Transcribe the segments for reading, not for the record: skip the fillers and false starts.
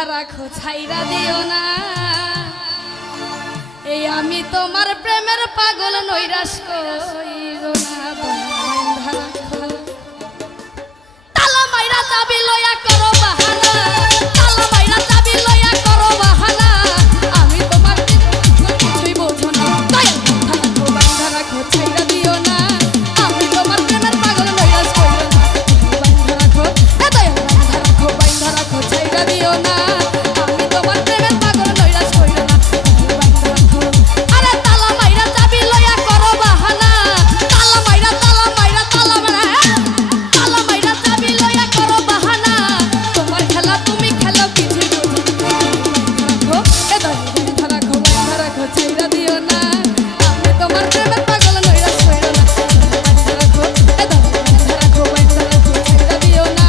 বান্ধা রাখো ছাইরা দিও না। এই আমি তোমার প্রেমের পাগল নৈরাশ কইরো না। বান্ধা রাখো তালা মাইরা চাবি লয়া করো বাহানা, তালা মাইরা চাবি লয়া করো বাহানা। আমি তোমার কিছুই বোঝো না। বান্ধা রাখো ছাইরা দিও না। আমি তোমার প্রেমের পাগল নৈরাশ কইরো না। বান্ধা রাখো বান্ধা রাখো বান্ধা রাখো ছাইরা দিও না। আমি তোমার প্রেমের পাগল নৈরাশ কইরো না। বান্ধা রাখো আরে তালা মাইরা চাবি লয়া করো বাহানা, তালা মাইরা তালা মাইরা তালা মাইরা তালা মাইরা চাবি লয়া করো বাহানা। তোমার খেলা তুমি খেলো কিছুই বোঝো না। বান্ধা রাখো বান্ধা রাখো ছাইরা দিও না। আমি তোমার প্রেমের পাগল নৈরাশ কইরো না। বান্ধা রাখো বান্ধা রাখো বান্ধা রাখো ছাইরা দিও না।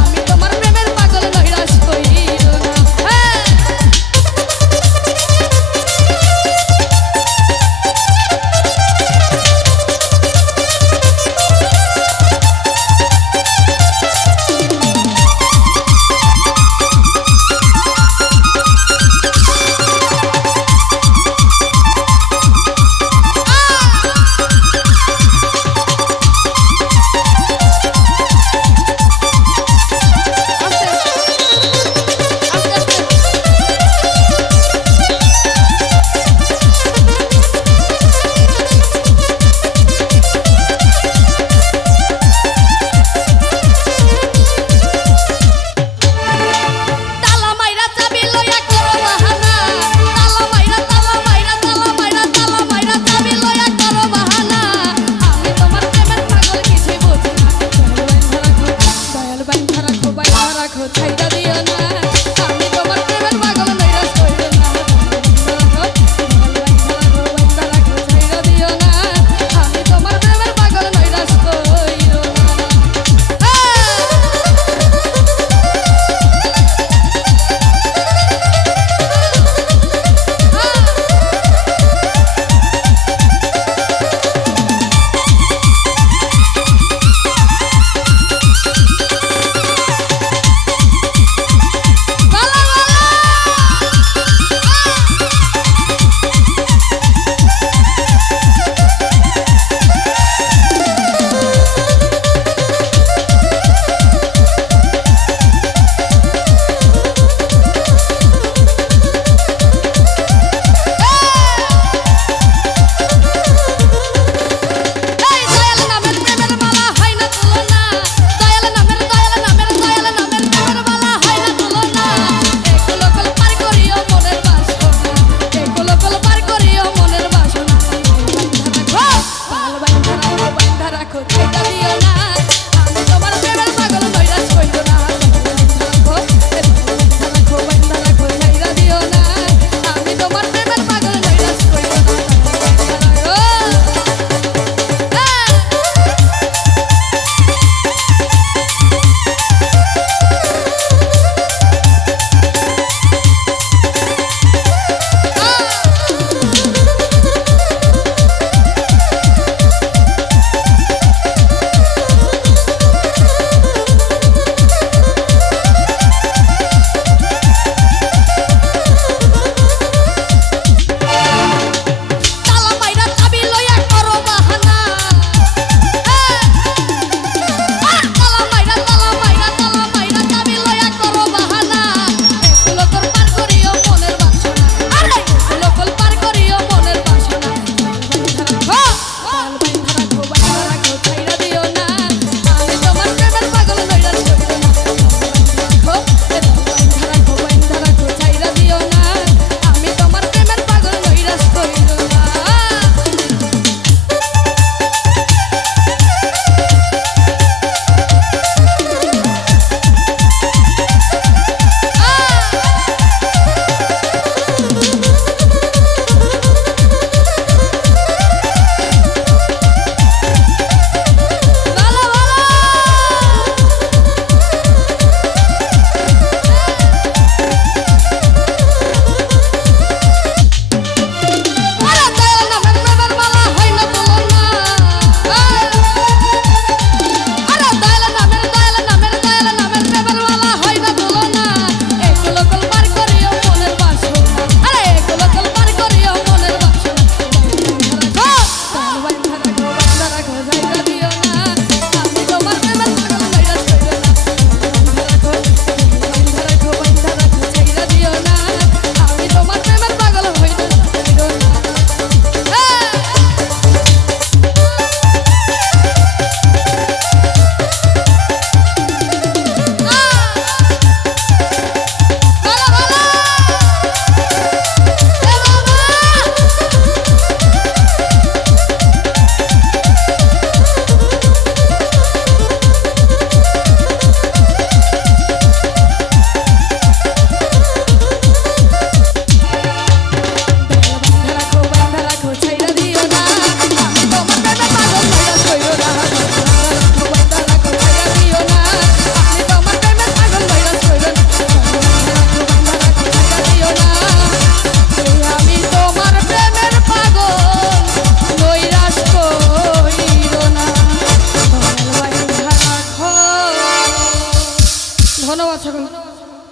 আমি তোমার প্রেমের পাগল নৈরাশ কইরো না। তালা মাইরা চাবি লয়া করো বাহানা, তালা মাইরা তালা মাইরা তালা মাইরা তালা মাইরা চাবি লয়া করো বাহানা। আমি তোমার প্রেমের পাগল কিছুই বুঝি না। দয়াল বান্ধা রাখো বান্ধা রাখো ছাইরা দিও না। আমি তোমার প্রেমের পাগল নৈরাশ কইরো না। বান্ধা রাখো ছাইরা দিও না। আমি তোমার প্রেমের পাগল নৈরাশ কইরো না। ধন্যবাদ সকল